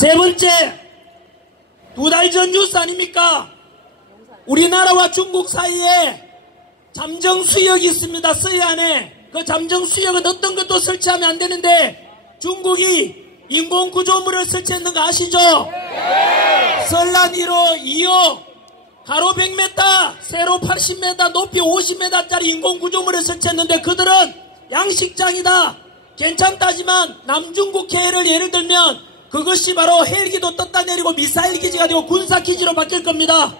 세 번째, 2달 전 뉴스 아닙니까? 우리나라와 중국 사이에 잠정수역이 있습니다. 서해안에. 그 잠정수역은 어떤 것도 설치하면 안 되는데 중국이 인공구조물을 설치했는 거 아시죠? 설란 1호, 2호, 가로 100m, 세로 80m, 높이 50m짜리 인공구조물을 설치했는데 그들은 양식장이다, 괜찮다지만 남중국 해를 예를 들면 그것이 바로 헬기도 떴다 내리고 미사일 기지가 되고 군사 기지로 바뀔 겁니다.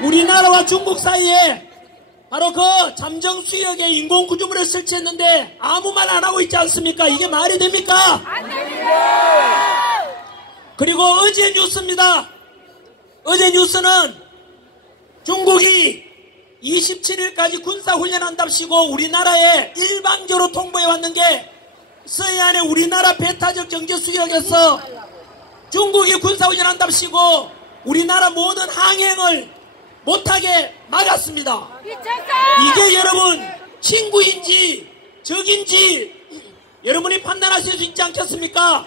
우리나라와 중국 사이에 바로 그 잠정수역에 인공구조물을 설치했는데 아무 말 안 하고 있지 않습니까? 이게 말이 됩니까? 그리고 어제 뉴스입니다. 어제 뉴스는 중국이 27일까지 군사훈련한답시고 우리나라에 일방적으로 통보해왔는 게 서해안에 우리나라 배타적 경제수역에서 중국이 군사훈련한답시고 우리나라 모든 항행을 못하게 막았습니다. 이게 여러분 친구인지 적인지 여러분이 판단하실 수 있지 않겠습니까?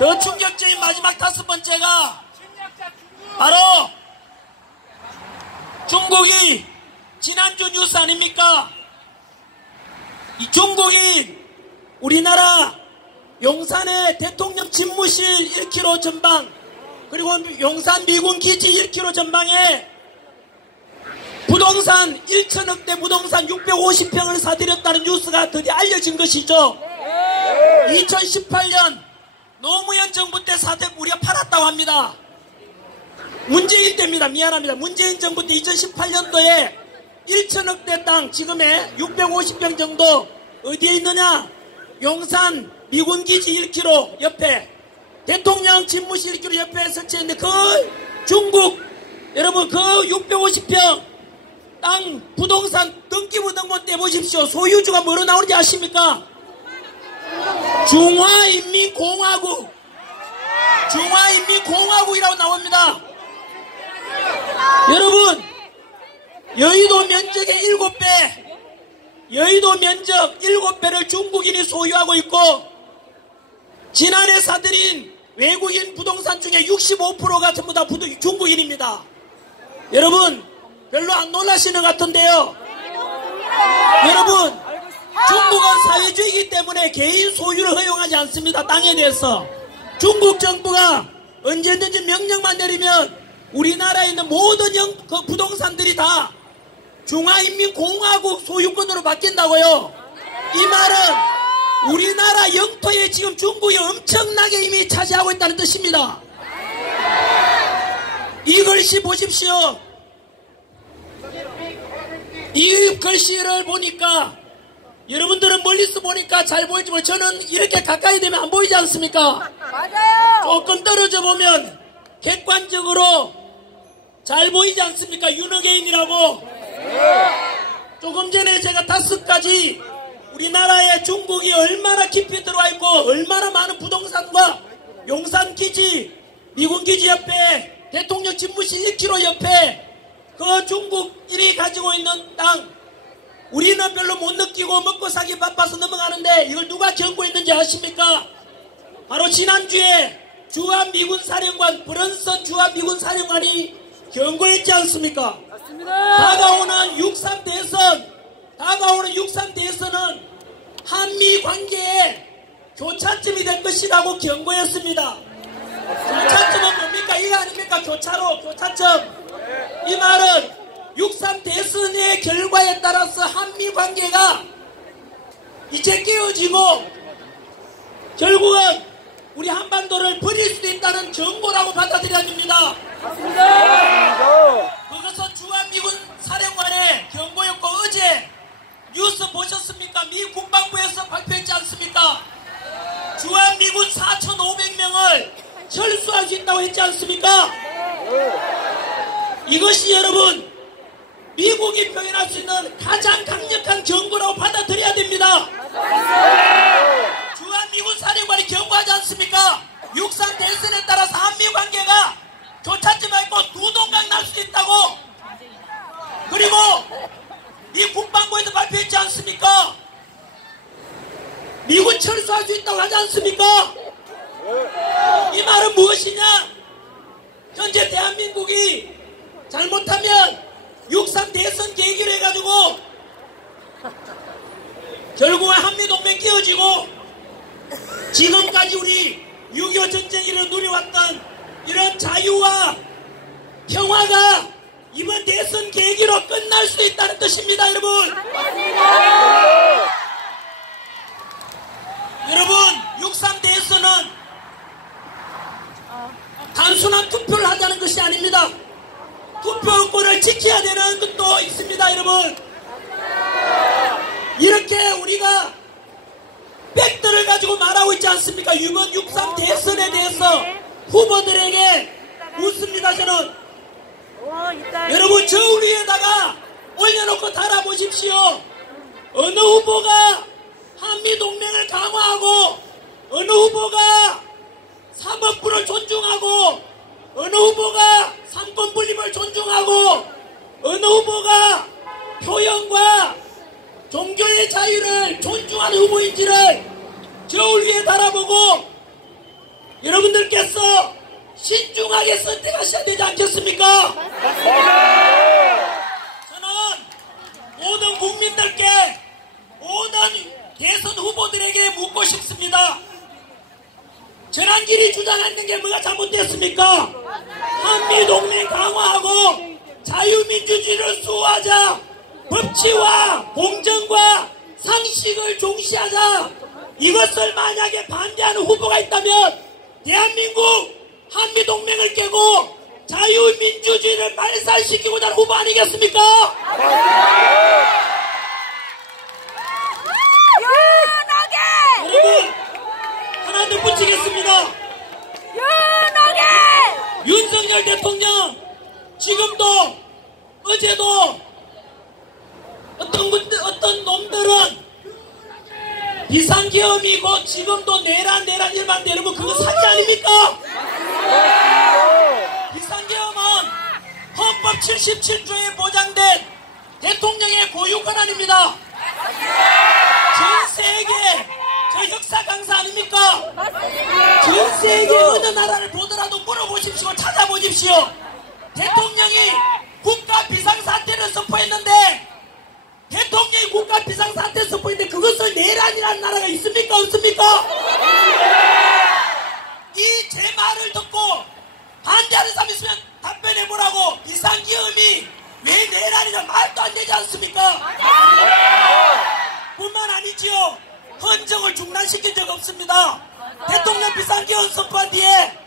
더 충격적인 마지막 5번째가 바로 중국이 지난주 뉴스 아닙니까? 이 중국이 우리나라 용산의 대통령 집무실 1km 전방 그리고 용산 미군 기지 1km 전방에 부동산 1천억대 부동산 650평을 사들였다는 뉴스가 드디어 알려진 것이죠. 2018년 노무현 정부 때 우리가 팔았다고 합니다. 문재인 때입니다. 미안합니다. 문재인 정부 때 2018년도에 1천억대 땅 지금의 650평 정도 어디에 있느냐? 용산 미군기지 1km 옆에 대통령 집무실 1km 옆에 설치했는데 그 중국 여러분 그 650평 땅 부동산 등기부등본 떼보십시오. 소유주가 뭐로 나오는지 아십니까? 중화인민공화국 중화인민공화국이라고 나옵니다. 여러분 여의도 면적의 7배 여의도 면적 7배를 중국인이 소유하고 있고 지난해 사들인 외국인 부동산 중에 65%가 전부 다 중국인입니다. 여러분 별로 안 놀라시는 것 같은데요. 여러분 중국은 사회주의이기 때문에 개인 소유를 허용하지 않습니다. 땅에 대해서 중국 정부가 언제든지 명령만 내리면 우리나라에 있는 모든 그 부동산들이 다 중화인민공화국 소유권으로 바뀐다고요. 이 말은 우리나라 영토에 지금 중국이 엄청나게 이미 차지하고 있다는 뜻입니다. 이 글씨 보십시오. 이 글씨를 보니까 여러분들은 멀리서 보니까 잘 보이지만 저는 이렇게 가까이 되면 안 보이지 않습니까? 맞아요. 조금 떨어져 보면 객관적으로 잘 보이지 않습니까? 윤호개인이라고. 조금 전에 제가 5가지 우리나라에 중국이 얼마나 깊이 들어와 있고 얼마나 많은 부동산과 용산기지, 미군기지 옆에 대통령 집무실 1km 옆에 그 중국인이 가지고 있는 땅 우리는 별로 못 느끼고 먹고 살기 바빠서 넘어가는데 이걸 누가 경고했는지 아십니까? 바로 지난주에 주한미군사령관 브런슨 주한미군사령관이 경고했지 않습니까? 맞습니다. 다가오는 6.3 대선은 한미 관계의 교차점이 될 것이라고 경고했습니다. 교차점은 뭡니까? 이거 아닙니까? 교차점. 이 말은 6.3 대선의 결과에 따라서 한미 관계가 이제 깨어지고 결국은 우리 한반도를 버릴 수도 있다는 경고라고 받아들여야 됩니다. 그것은 주한미군 사령관의 경고였고 어제 뉴스 보셨습니까? 미 국방부에서 발표했지 않습니까? 주한미군 4,500명을 철수할 수 있다고 했지 않습니까? 이것이 여러분 미국이 표현할 수 있는 가장 강력한 경고라고 받아들여야 됩니다. 주한미군 사령관이 경고하지 않습니까? 6.3 대선에 따라서 한미관계가 교차점이 있고 두동강 날 수 있다고. 그리고 이 국방부에서 발표했지 않습니까? 미군 철수할 수 있다고 하지 않습니까? 말은 무엇이냐? 현재 대한민국이 잘못하면 6.3 대선 계기로 해가지고 결국은 한미동맹 깨어지고 지금까지 우리 6.25 전쟁으로 누려왔던 이런 자유와 평화가 이번 대선 계기로 끝날 수 있다는 뜻입니다, 여러분. 여러분, 6.3 대선은 단순한 투표를 하자는 것이 아닙니다. 투표권을 지켜야 되는 것도 있습니다, 여러분. 이렇게 우리가 팩트를 가지고 말하고 있지 않습니까? 이번 6.3 대선에 대해서 후보들에게 묻습니다, 저는. 여러분, 저 위에다가 올려놓고 달아보십시오. 어느 후보가 한미동맹을 강화하고, 어느 후보가 사법부를 존중하고, 어느 후보가 삼권분립을 존중하고, 어느 후보가 표현과 종교의 자유를 존중하는 후보인지를 저울 위에 달아보고 여러분들께서 신중하게 선택하셔야 되지 않겠습니까? 저는 모든 국민들께, 모든 대선 후보들에게 묻고 싶습니다. 전환길이 주장하는 게 뭐가 잘못됐습니까? 한미동맹 강화하고 자유민주주의를 수호하자, 법치와 공정과 상식을 중시하자, 이것을 만약에 반대하는 후보가 있다면 대한민국 한미동맹을 깨고 자유민주주의를 말살시키고자 하는 후보 아니겠습니까? 여러분, 하나 더 붙이겠습니다. 윤석열 대통령 지금도 어제도 어떤 놈들은 비상계엄이고 지금도 내란 일만 여러분 그거 사기 아닙니까? 비상계엄은 헌법 77조에 보장된 대통령의 고유 권한입니다. 전 세계 저 역사 강사 아닙니까? 전 세계 어느 나라를 보더라도 물어보십시오. 찾아보십시오. 대통령이 국가 비상사태를 선포했는데, 대통령이 국가 비상사태 선포했는데 그것을 내란이라는 나라가 있습니까? 없습니까? 이 제 말을 듣고 반대하는 사람 있으면 답변해보라고. 비상계엄이 왜 내란이냐, 말도 안 되지 않습니까? 뿐만 아니지요, 헌정을 중단시킨 적 없습니다. 대통령 비상계엄 선포한 뒤에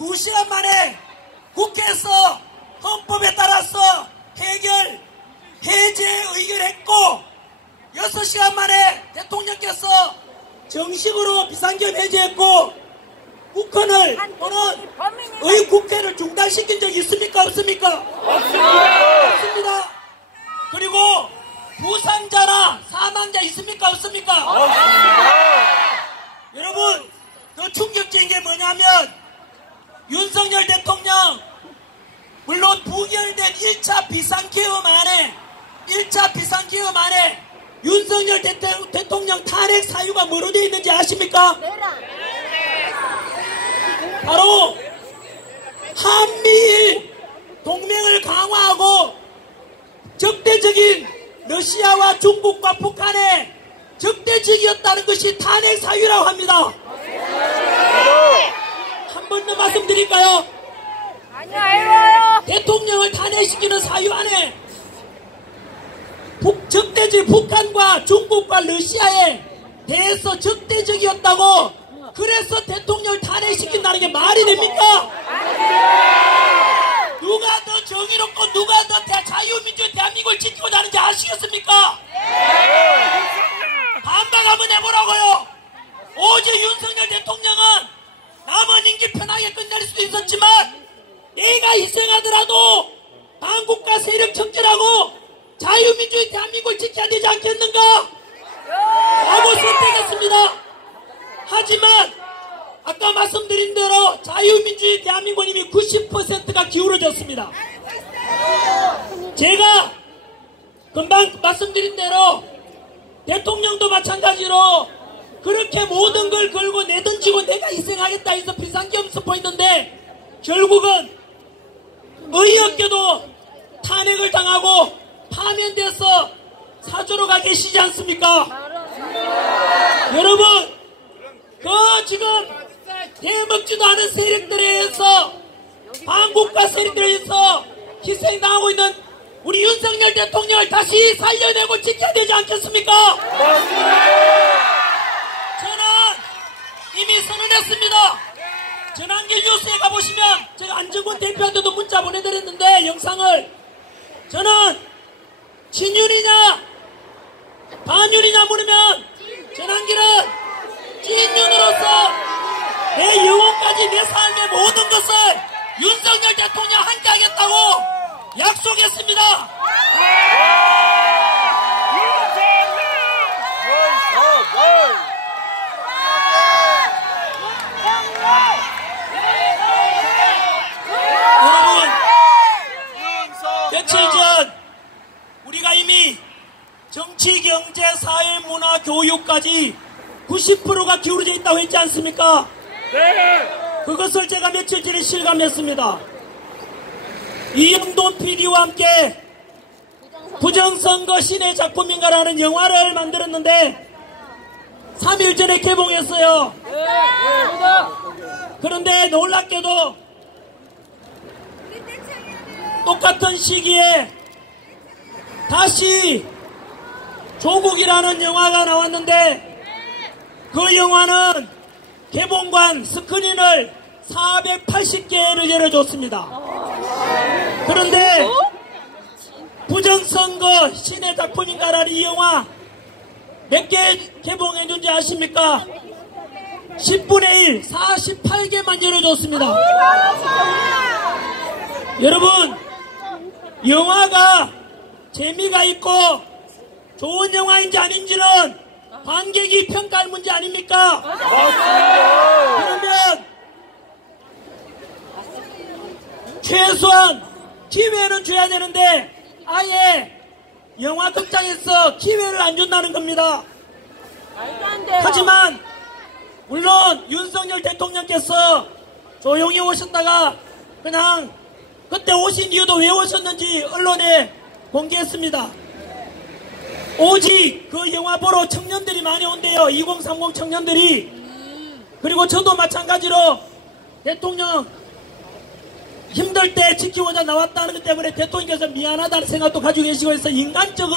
2시간 만에 국회에서 헌법에 따라서 해제 의결했고 6시간 만에 대통령께서 정식으로 비상계엄 해제했고 국헌을 또는 의국회를 중단시킨 적이 있습니까? 없습니까? 없습니다. 그리고 부상자나 사망자 있습니까? 없습니까? 여러분, 더 충격적인 게 뭐냐면 윤석열 대통령 물론 부결된 1차 비상계엄 안에 윤석열 대통령 탄핵 사유가 뭐로 되어 있는지 아십니까? 바로 한미일 동맹을 강화하고 적대적인 러시아와 중국과 북한의 적대적이었다는 것이 탄핵 사유라고 합니다. 한 번 더 말씀드릴까요? 대통령을 탄핵시키는 사유 안에 적대적 북한과 중국과 러시아에 대해서 적대적이었다고, 그래서 대통령을 탄핵시킨다는 게 말이 됩니까? 누가 더 정의롭고 누가 더 자유민주주의 대한민국을 지키고자 하는지 아시겠습니까? 반박 한번 해보라고요. 어제 윤석열 대통령은 남은 임기 편하게 끝낼 수도 있었지만 내가 희생하더라도 반국가 세력 청결하고 자유민주주의 대한민국을 지켜야 되지 않겠는가? 라고 선택했습니다. 하지만 아까 말씀드린 대로 자유민주주의 대한민국은 이미 90%가 기울어졌습니다. 제가 금방 말씀드린 대로 대통령도 마찬가지로 그렇게 모든 걸 걸고 내던지고 내가 희생하겠다 해서 비상계엄 선포했는데 결국은 어이없게도 탄핵을 당하고 파면돼서 사주로 가 계시지 않습니까? 여러분, 지금 대먹지도 않은 세력들에 의해서, 반국가 세력들에 의해서 희생당하고 있는 우리 윤석열 대통령을 다시 살려내고 지켜야 되지 않겠습니까? 저는 이미 선언했습니다. 전환길 뉴스에 가보시면 제가 안정권 대표한테도 문자 보내드렸는데, 영상을, 저는 친윤이냐 반윤이냐 물으면 전환길은 찐윤으로서 내 영혼까지, 내 삶의 모든 것을 윤석열 대통령 함께 하겠다고 약속했습니다. 여러분, 며칠 전 우리가 이미 정치, 경제, 사회, 문화, 교육까지 90%가 기울어져 있다고 했지 않습니까? 네. 그것을 제가 며칠 전에 실감했습니다. 이영돈 PD와 함께 부정선거 신의 작품인가라는 영화를 만들었는데 3일 전에 개봉했어요. 그런데 놀랍게도 똑같은 시기에 다시 조국이라는 영화가 나왔는데, 그 영화는 개봉관 스크린을 480개를 열어줬습니다. 그런데 부정선거 신의 작품인가라는 이 영화 몇 개 개봉해준지 아십니까? 10분의 1, 48개만 열어줬습니다. 여러분, 영화가 재미가 있고 좋은 영화인지 아닌지는 관객이 평가할 문제 아닙니까? 그러면 최소한 기회는 줘야 되는데 아예 영화 극장에서 기회를 안 준다는 겁니다. 하지만 물론 윤석열 대통령께서 조용히 오셨다가 그냥 그때 오신 이유도 왜 오셨는지 언론에 공개했습니다. 오직 그 영화 보러 청년들이 많이 온대요. 2030 청년들이. 그리고 저도 마찬가지로 대통령 힘들 때 지키고자 나왔다는 것 때문에 대통령께서 미안하다는 생각도 가지고 계시고 해서 인간적인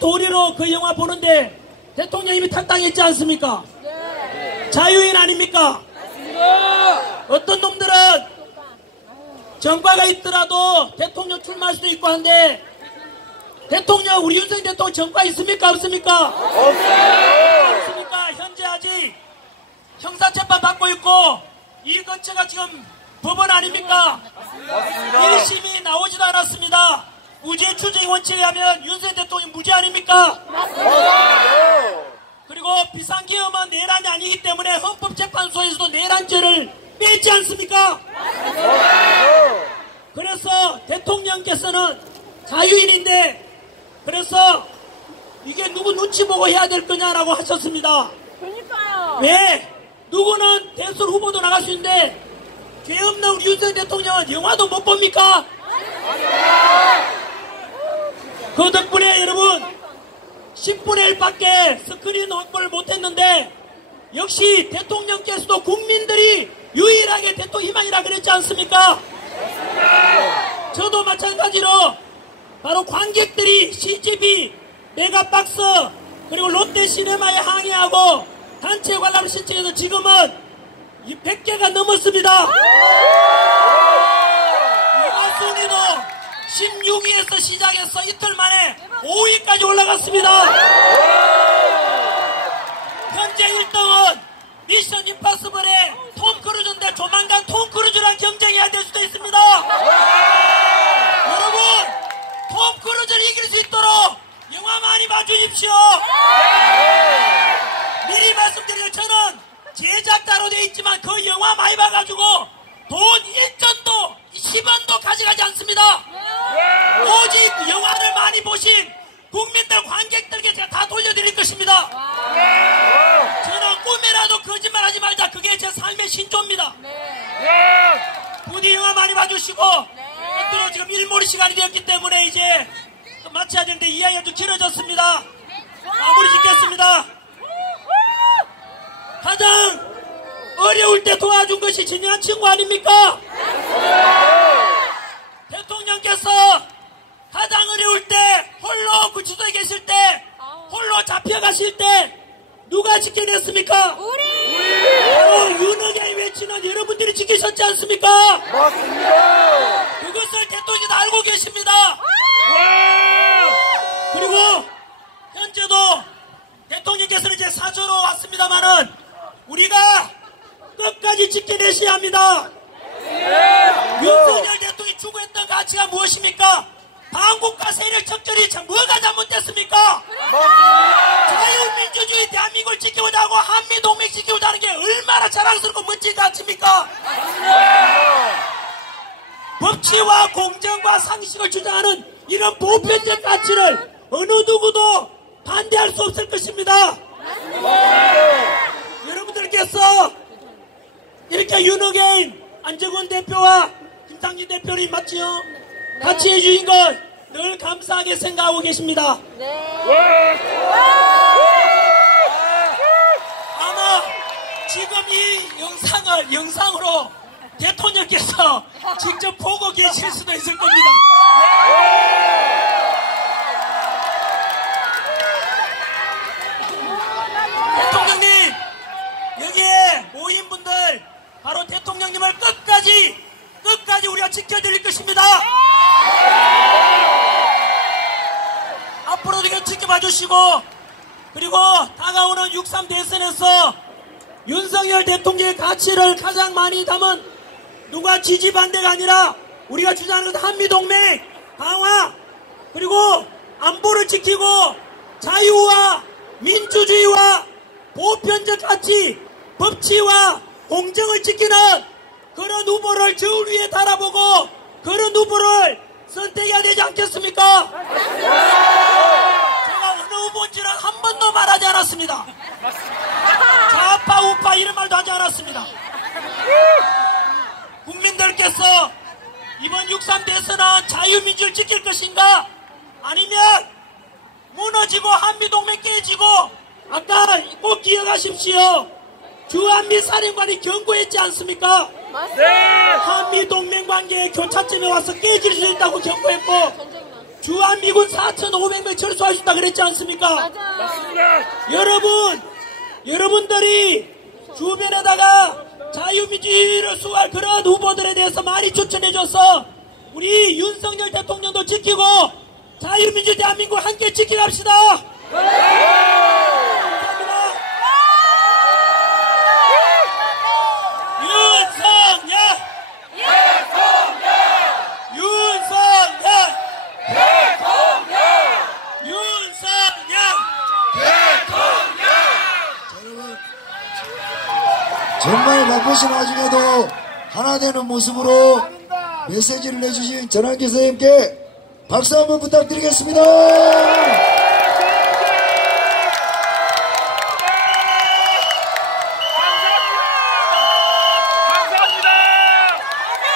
도리로 그 영화 보는데 대통령 이미 탈당했지 않습니까? 네. 자유인 아닙니까? 맞습니다. 어떤 놈들은 정과가 있더라도 대통령 출마할 수도 있고 한데, 대통령, 우리 윤석열 대통령 정과 있습니까? 없습니까? 없습니까? 현재 아직 형사재판 받고 있고 이 거체가 지금 법원 아닙니까? 1심이 나오지도 않았습니다. 무죄 추정 원칙에 하면 윤석열 대통령 무죄 아닙니까? 그리고 비상계엄은 내란이 아니기 때문에 헌법재판소에서도 내란죄를 뺐지 않습니까? 그래서 대통령께서는 자유인인데, 그래서 이게 누구 눈치 보고 해야 될 거냐라고 하셨습니다. 그러니까요. 왜? 누구는 대선 후보도 나갈 수 있는데 죄 없는 우리 윤석열 대통령은 영화도 못 봅니까? 그 덕분에 여러분 10분의 1밖에 스크린 확보를 못했는데, 역시 대통령께서도 국민들이 유일하게 대통령 희망이라 그랬지 않습니까? 저도 마찬가지로 바로 관객들이 CGV, 메가박스, 그리고 롯데시네마에 항의하고 단체 관람을 신청해서 지금은 100개가 넘었습니다. 영화 순위도 16위에서 시작해서 이틀 만에 5위까지 올라갔습니다. 현재 1등은 미션 임파서블의 톰 크루즈인데 조만간 톰 크루즈랑 경쟁해야 될 수도 있습니다. 여러분, 톰 크루즈를 이길 수 있도록 영화 많이 봐주십시오. 미리 말씀드리면 저는 제작자로 되어 있지만 그 영화 많이 봐가지고 돈 1전도 10원도 가져가지 않습니다. 오직 영화를 많이 보신 국민들, 관객들께 제가 다 돌려드릴 것입니다. 저는 꿈이라도 거짓말하지 말자. 그게 제 삶의 신조입니다. 부디 영화 많이 봐주시고 끝으로 지금 일몰이 시간이 되었기 때문에 이제 마쳐야 되는데 이야기가 좀 길어졌습니다. 마무리 짓겠습니다. 가장 어려울 때 도와준 것이 진정한 친구 아닙니까? 대통령께서 가장 어려울 때 홀로 구치소에 계실 때 홀로 잡혀가실 때 누가 지켜냈습니까? 바로 윤핵관이 외치는 여러분들이 지키셨지 않습니까? 맞습니다. 그것을 대통령도 알고 계십니다. 그리고 현재도 대통령께서는 이제 사저로 왔습니다만은 우리가 끝까지 지켜내셔야 합니다. 윤석열 대통령이 추구했던 가치가 무엇입니까? 반국가 세력 척결이 뭐가 잘못됐습니까? 자유민주주의 대한민국을 지키고자 하고 한미동맹 지키고자 하는 게 얼마나 자랑스럽고 멋지지 않습니까? 법치와 공정과 상식을 주장하는 이런 보편적 가치를 어느 누구도 반대할 수 없을 것입니다. 여러분들께서 이렇게 윤핵관 안정훈 대표와 김상진 대표님 맞지요? 같이 해주신 걸 늘 감사하게 생각하고 계십니다. 아마 지금 이 영상으로 대통령께서 직접 보고 계실 수도 있을 겁니다. 대통령님, 여기에 모인 분들 바로 대통령님을 끝까지 우리가 지켜드릴 것입니다. 앞으로도 이거 지켜봐 주시고, 그리고 다가오는 6.3 대선에서 윤석열 대통령의 가치를 가장 많이 담은 누가 지지 반대가 아니라 우리가 주장하는 한미동맹 강화, 그리고 안보를 지키고 자유와 민주주의와 보편적 가치, 법치와 공정을 지키는 그런 후보를 저울 위에 달아보고 그런 후보를 선택해야 되지 않겠습니까? 제가 어느 후보인지는 한 번도 말하지 않았습니다. 좌파 우파 이런 말도 하지 않았습니다. 국민들께서 이번 6.3 대선은 자유민주를 지킬 것인가, 아니면 무너지고 한미동맹 깨지고, 아까 꼭 기억하십시오. 주한미 사령관이 경고했지 않습니까? 한미동맹 관계의 교차점에 와서 깨질 수 있다고 경고했고, 주한미군 4,500명 철수할 수 있다 그랬지 않습니까? 여러분들이 주변에다가 자유민주주의를 수호할 그런 후보들에 대해서 많이 추천해줘서 우리 윤석열 대통령도 지키고 자유민주 대한민국 함께 지켜갑시다. 감사합니다. 정말 바쁘신 와중에도 하나 되는 모습으로 메시지를 내주신 전환기 선생님께 박수 한번 부탁드리겠습니다.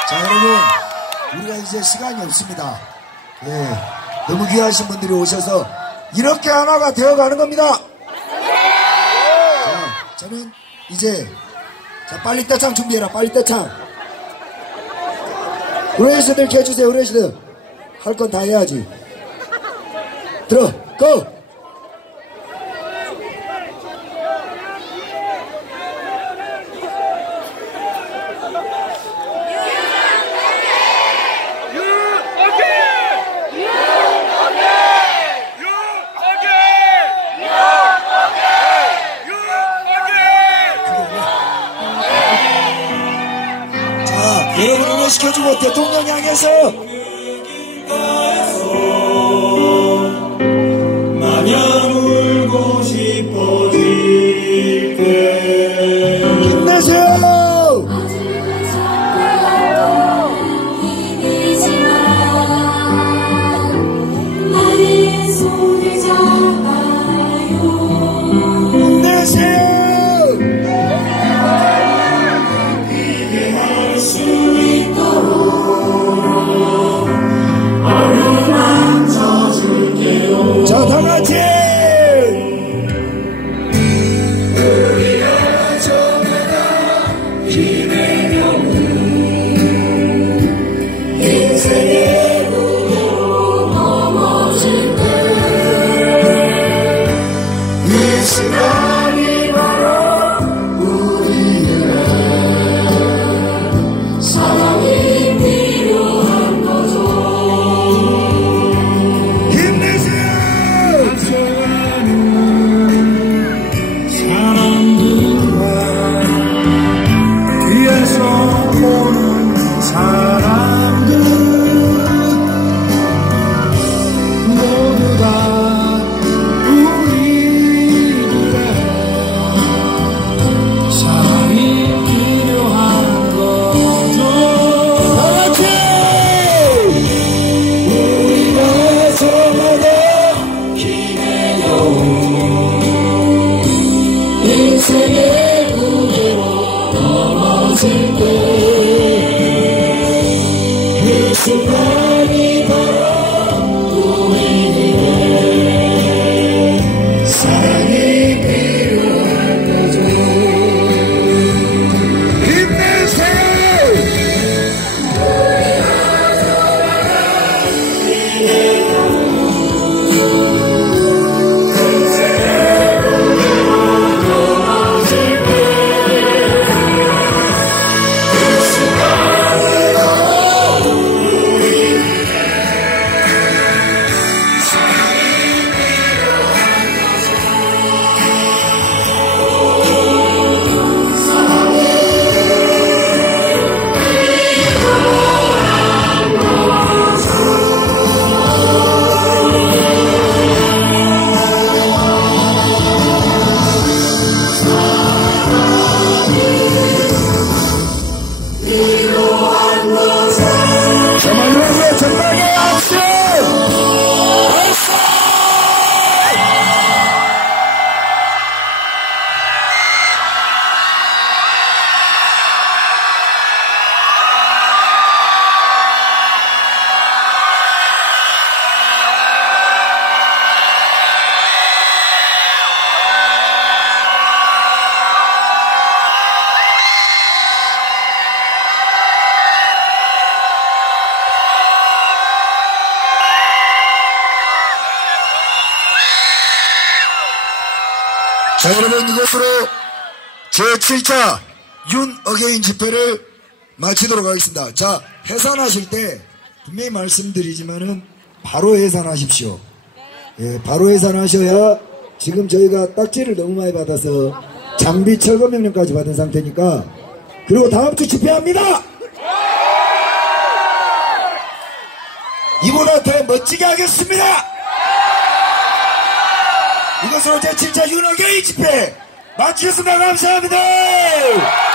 자, 여러분, 우리가 이제 시간이 없습니다. 예, 너무 귀하신 분들이 오셔서 이렇게 하나가 되어가는 겁니다. 자, 저는 이제 빨리 떼창 준비해라. 빨리 떼창. 어르신들 해주세요. 어르신들 할 건 다 해야지. 들어 고! 여러분 응원시켜주고 대통령 향해서 마냥 울고 싶어질 때 힘내세요. 힘내세요. 때 그 순간이 바로 우리에게 사랑이 필요한 거죠. 힘내세요. 자, 여러분, 이것으로 제7차 윤어게인 집회를 마치도록 하겠습니다. 자, 해산하실 때 분명히 말씀드리지만은 바로 해산하십시오. 예, 바로 해산하셔야 지금 저희가 딱지를 너무 많이 받아서 장비 철거 명령까지 받은 상태니까. 그리고 다음 주 집회합니다. 이보다 더 멋지게 하겠습니다. 이것으로 제7차 윤어게인 집회 마치겠습니다. 감사합니다.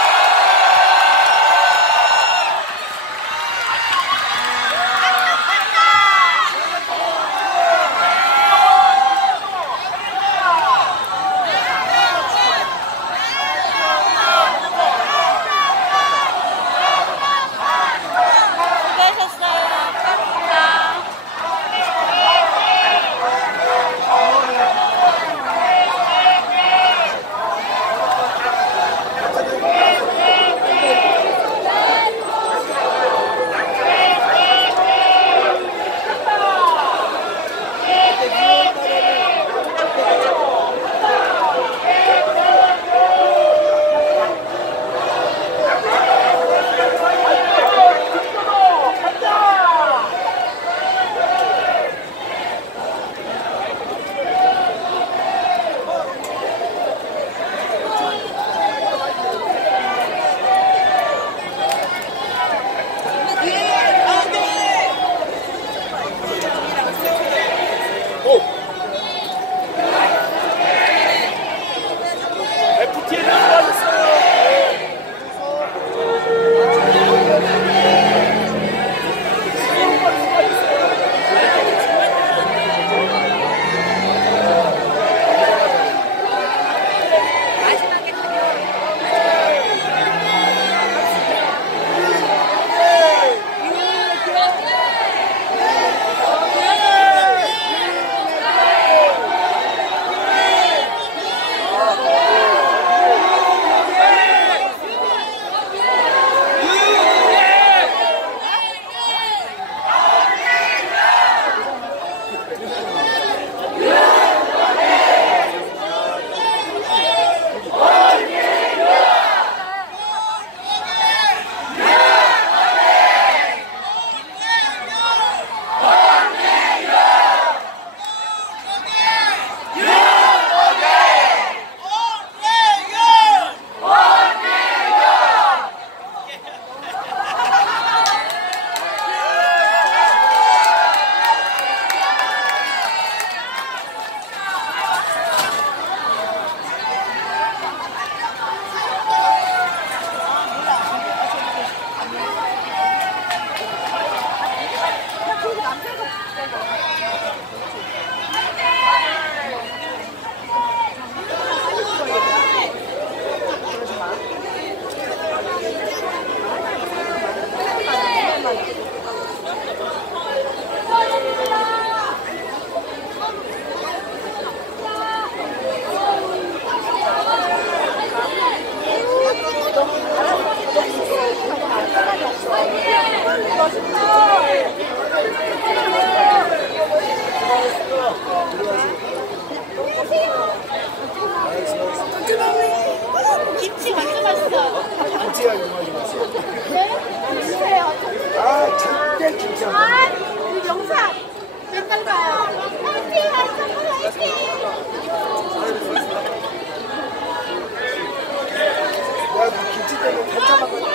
아, 절대 진짜. 아, 그 영상 맨날 봐요. 화이팅! 화이팅! 내가 김치 때문에 살짝만